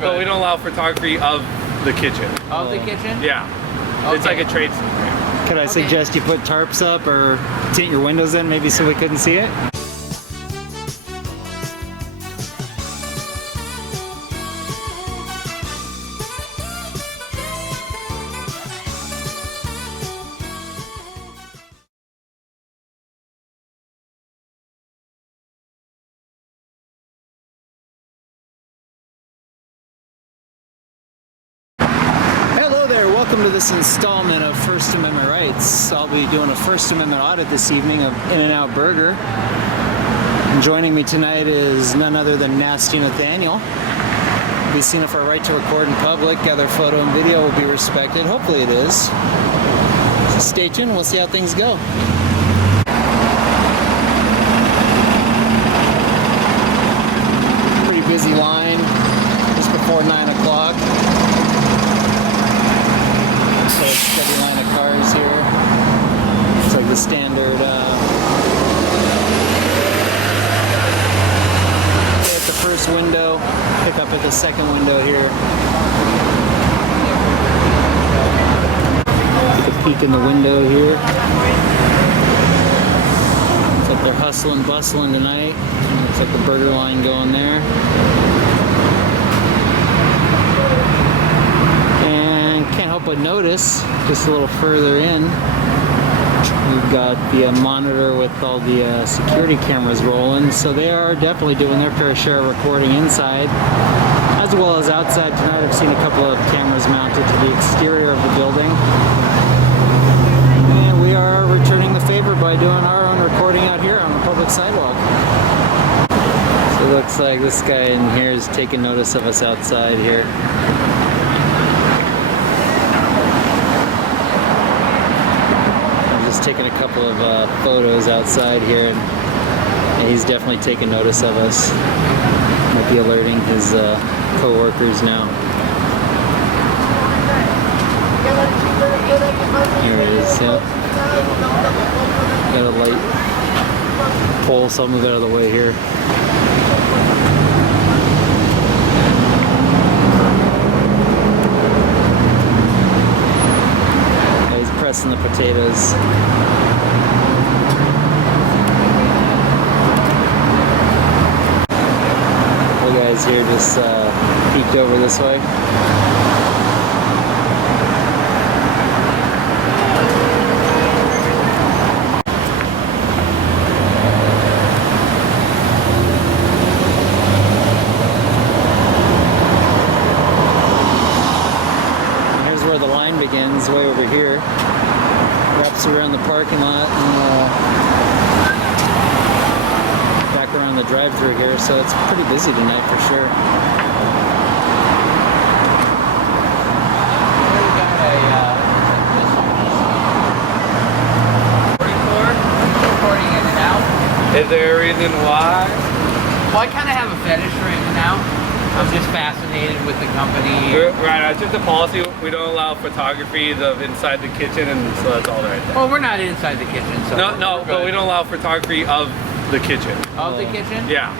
But we don't allow photography of the kitchen. Of the kitchen? Yeah. Okay. It's like a trade secret. Could I suggest you put tarps up or tint your windows in maybe so we couldn't see it? Welcome to this installment of First Amendment Rights. I'll be doing a First Amendment audit this evening of In-N-Out Burger. And joining me tonight is none other than Nasty Nathaniel. We'll be seeing if our right to record in public, gather photo and video will be respected. Hopefully it is. So stay tuned, we'll see how things go. Pretty busy line just before 9 o'clock. So it's a steady line of cars here. It's like the standard at the first window, pick up at the second window here. Take a peek in the window here. Looks like they're hustling, bustling tonight. Looks like the burger line going there. Can't help but notice, just a little further in, we've got the monitor with all the security cameras rolling, so they are definitely doing their fair share of recording inside, as well as outside. Tonight I've seen a couple of cameras mounted to the exterior of the building, and we are returning the favor by doing our own recording out here on the public sidewalk. So it looks like this guy in here is taking notice of us outside here. Taking a couple of photos outside here, and he's definitely taking notice of us. Might be alerting his co-workers now. Here it is, yeah. Got a light pole, so I'll move out of the way here. Pressing the potatoes. The guys here just peeked over this way. And here's where the line begins, way over here. Wraps around the parking lot and back around the drive-thru here, so it's pretty busy tonight for sure. Recording in and out. Is there a reason why? Well, I kind of have a fetish for in and out. I'm just fascinated with the company. Right, it's just a policy. We don't allow photography of inside the kitchen, and so that's all right there. Well, we're not inside the kitchen, so no, but we don't allow photography of the kitchen. Of the kitchen? Yeah.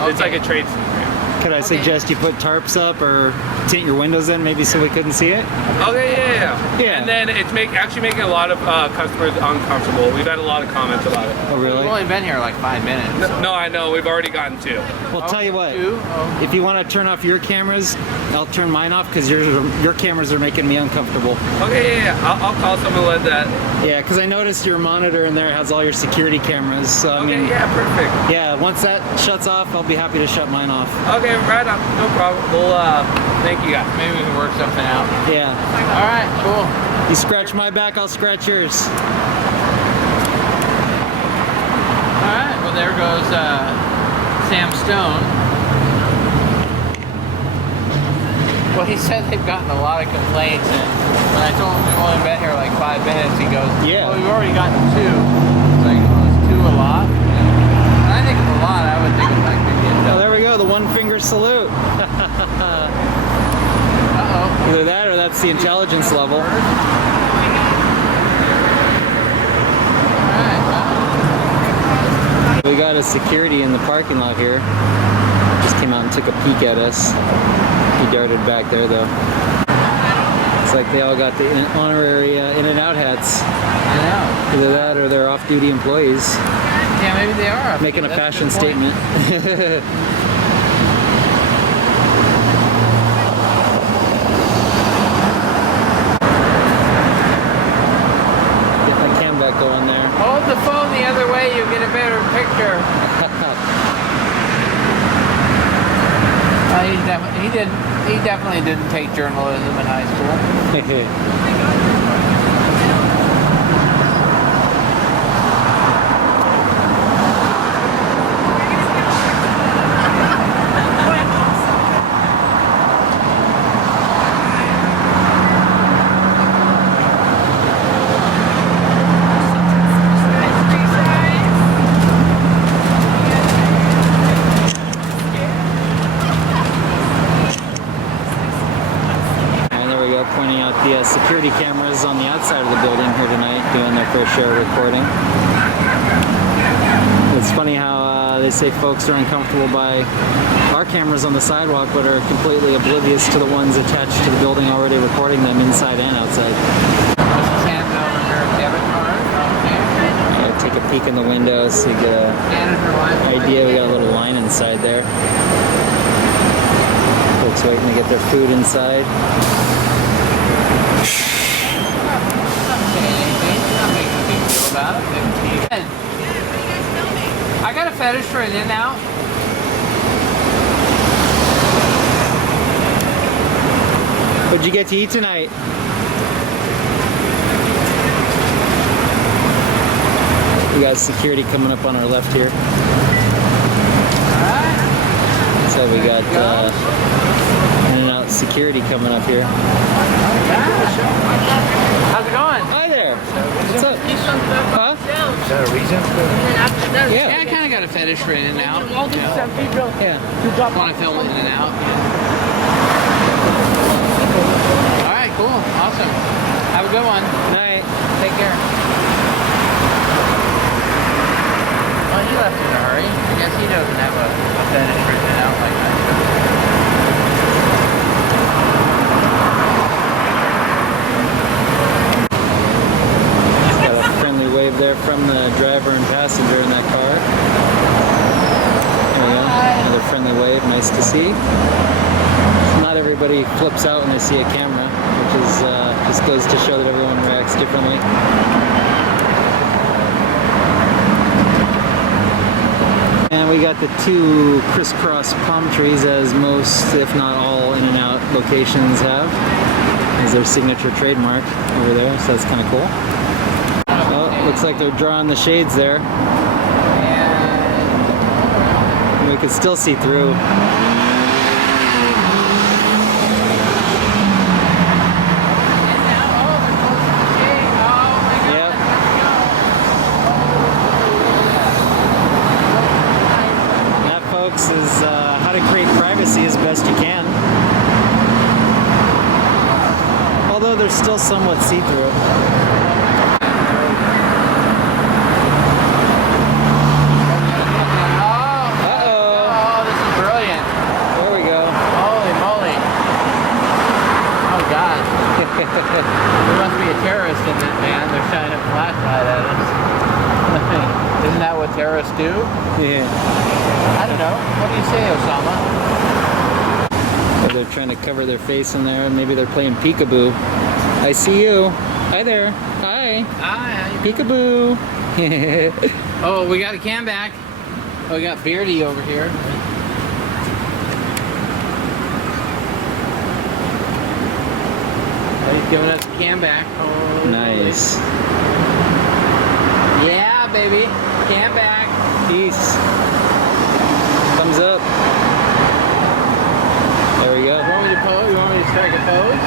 Okay. It's like a trade secret. Could I suggest you put tarps up or tint your windows in maybe so we couldn't see it? Okay, yeah. And then it's actually making a lot of customers uncomfortable. We've had a lot of comments about it. Oh, really? We've only been here like 5 minutes. No, I know. We've already gotten 2. Well, tell you what. 2? Oh. If you want to turn off your cameras, I'll turn mine off because your cameras are making me uncomfortable. Okay, yeah. I'll call someone to let that. Yeah, because I noticed your monitor in there has all your security cameras. So, I Okay, mean, yeah, perfect. yeah, once that shuts off, I'll be happy to shut mine off. Okay, right on. No problem. Well, thank you guys. Maybe we can work something out. Yeah. All right, cool. You scratch my back, I'll scratch yours. All right, well, there goes Sam Stone. Well, he said they've gotten a lot of complaints, and when I told him we've only been here like 5 minutes, he goes, yeah. well, we've already gotten 2. It's like, well, is 2 a lot? And I think it's a lot. I would think it's like maybe a Oh, double. there we go, the one finger salute. Uh-oh. Either that or that's the intelligence level. We got a security in the parking lot here. Just came out and took a peek at us. He darted back there though. It's like they all got the honorary In-N-Out hats. I know. Either that or they're off-duty employees. Yeah, maybe they are. Making a fashion statement. Get my cam back going there. Hold the phone the other way, you get a better picture. He definitely didn't take journalism in high school. Pointing out the security cameras on the outside of the building here tonight, doing their fair share of recording. It's funny how they say folks are uncomfortable by our cameras on the sidewalk, but are completely oblivious to the ones attached to the building already recording them inside and outside. Take a peek in the window so you get an idea. We got a little line inside there. Folks waiting to get their food inside. I got a fetish for an In-N-Out. What'd you get to eat tonight? We got security coming up on our left here. Alright. So we got In-N-Out security coming up here. How's it going? Hi there. What's up? Huh? Is that a reason? Yeah. I kind of got a fetish for In-N-Out. Yeah. Want to film In-N-Out. All right, cool, awesome. Have a good one. Night. Take care. Oh, he left in a hurry. I guess he doesn't have a fetish for In-N-Out like that. Wave there from the driver and passenger in that car. There we go. Another friendly wave. Nice to see. Not everybody flips out when they see a camera, which is just goes to show that everyone reacts differently. And we got the two crisscross palm trees, as most, if not all, In-N-Out locations have, as their signature trademark over there. So that's kind of cool. Looks like they're drawing the shades there. And we can still see through. Yep. That, folks, is how to create privacy as best you can. Although they're still somewhat see-through. There must be a terrorist in that van. They're shining a flashlight at us. Isn't that what terrorists do? Yeah. I don't know. What do you say, Osama? So they're trying to cover their face in there. Maybe they're playing peekaboo. I see you. Hi there. Hi. Hi. How you Peekaboo. Oh, we got a cam back. Oh, we got Beardy over here. He's giving us the cam back. Oh, Nice. Yeah, baby. Cam back. Peace. Thumbs up. There we go. You want me to pose? You want me to strike a pose?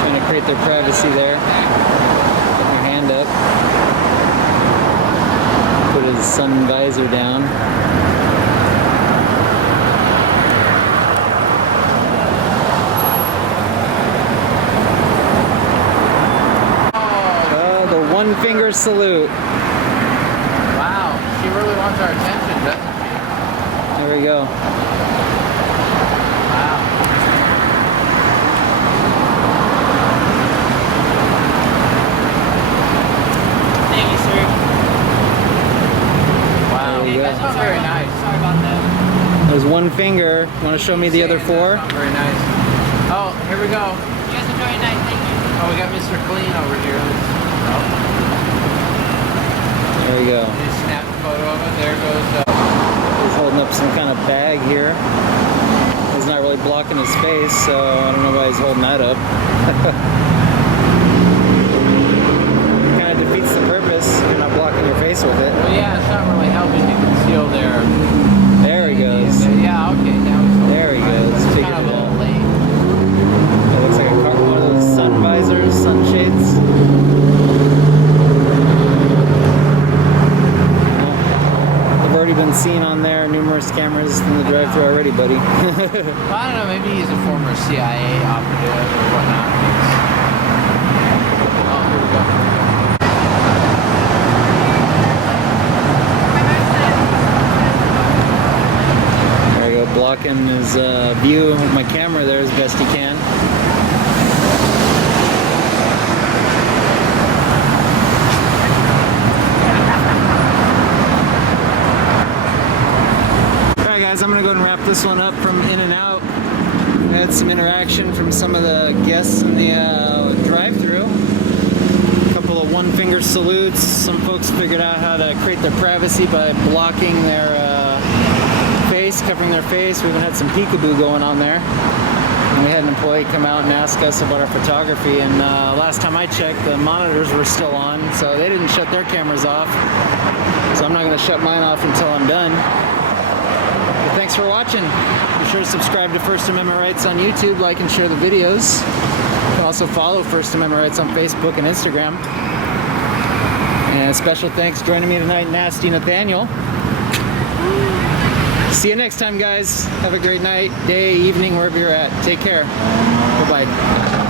Trying to create their privacy there. Put your hand up. Put his sun visor down. Oh, the one finger salute. wow. She really wants our attention, doesn't she? There we go. Wow. Thank you, sir. Wow. There you go. That's not very nice. Sorry about that. There's one finger. Want to show me the other four? That's not very nice. Oh, here we go. You guys enjoy your night. Thank you. Oh, we got Mr. Clean over here. There we go. Just snap a photo of it. There goes. He's holding up some kind of bag here. He's not really blocking his face, so I don't know why he's holding that up. Kind of defeats the purpose. You're not blocking your face with it. Well, yeah, it's not really helping to conceal their. There he goes. Yeah, okay, now he's. There he goes. It's Figured kind of a it out. little late. It looks like a car, one of those sun visors, sunshades. They've already been seen on there, numerous cameras in the drive-thru already, buddy. Well, I don't know, maybe he's a former CIA operative or whatnot. Oh, here we go. There we go, blocking his view with my camera there as best he can. Alright guys, I'm gonna go ahead and wrap this one up from In-N-Out. We had some interaction from some of the guests in the drive-thru. A couple of one-finger salutes. Some folks figured out how to create their privacy by blocking their face, covering their face. We even had some peekaboo going on there. And we had an employee come out and ask us about our photography, and last time I checked, the monitors were still on, so they didn't shut their cameras off. So I'm not going to shut mine off until I'm done. But thanks for watching. Be sure to subscribe to First Amendment Rights on YouTube, like and share the videos. You can also follow First Amendment Rights on Facebook and Instagram. And special thanks joining me tonight, Nasty Nathaniel. See you next time, guys. Have a great night, day, evening, wherever you're at. Take care. Bye-bye.